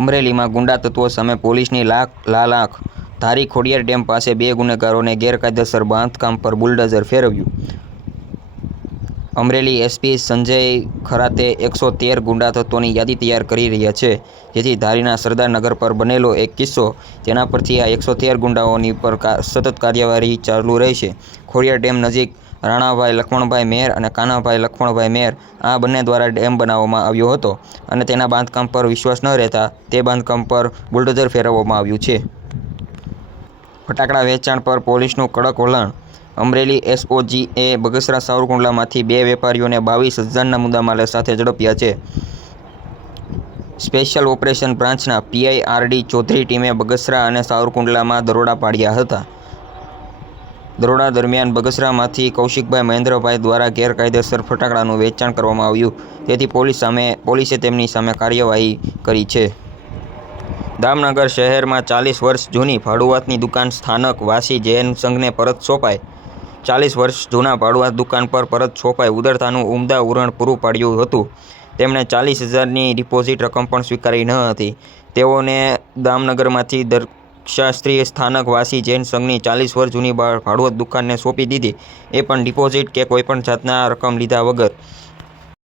અમરેલીમાં ગુંડા તત્વો સામે પોલીસની લાખ, લાલ આંખ. ધારી ખોડિયાર ડેમ પાસે બે ગુનેગારોને ગેરકાયદેસર બાંધકામ પર બુલડોઝર ફેરવ્યું. અમરેલી એસપી સંજય ખરાતે એકસો તેર ગુંડા તત્વોની યાદી તૈયાર કરી રહ્યા છે. જેથી ધારીના સરદારનગર પર બનેલો એક કિસ્સો તેના પરથી આ એકસો તેર ગુંડાઓની પર સતત કાર્યવાહી ચાલુ રહેશે. ખોડિયાર ડેમ નજીક રાણાભાઈ લક્ષ્મણભાઈ મેર અને કાનાભાઈ લક્ષ્મણભાઈ મેર આ બંને દ્વારા ડેમ બનાવવામાં આવ્યો હતો અને તેના બાંધકામ પર વિશ્વાસ ન રહેતા તે બાંધકામ પર બુલડોઝર ફેરવવામાં આવ્યું છે. ફટાકડા વેચાણ પર પોલીસનું કડક વલણ. અમરેલી એસઓજી એ બગસરા સાવરકુંડલામાંથી બે વેપારીઓને બાવીસ હજારના મુદ્દામાલ સાથે ઝડપ્યા છે. સ્પેશિયલ ઓપરેશન બ્રાન્ચના પીઆઈ આરડી ચૌધરી ટીમે બગસરા અને સાવરકુંડલામાં દરોડા પાડ્યા હતા. દરોડા દરમિયાન બગસરામાંથી કૌશિકભાઈ મહેન્દ્રભાઈ દ્વારા ગેરકાયદેસર ફટાકડાનું વેચાણ કરવામાં આવ્યું. તેથી પોલીસ સામે, પોલીસે તેમની સામે કાર્યવાહી કરી છે. દામનગર શહેરમાં ચાલીસ વર્ષ જૂની ભાડુઆતની દુકાન સ્થાનક વાસી જૈન સંઘને પરત સોંપાય ચાલીસ વર્ષ જૂના ભાડુઆત દુકાન પર પરત સોંપાઈ ઉદરતાનું ઉમદા ઉરણ પૂરું પાડ્યું હતું. તેમણે ચાલીસ હજારની ડિપોઝિટ રકમ પણ સ્વીકારી ન હતી. તેઓને દામનગરમાંથી દર્શાસ્ત્રી સ્થાનક વાસી જૈન સંઘની ચાલીસ વર્ષ જૂની ભા- ભાડુઆત દુકાનને સોંપી દીધી. એ પણ ડિપોઝિટ કે કોઈપણ જાતના રકમ લીધા વગર.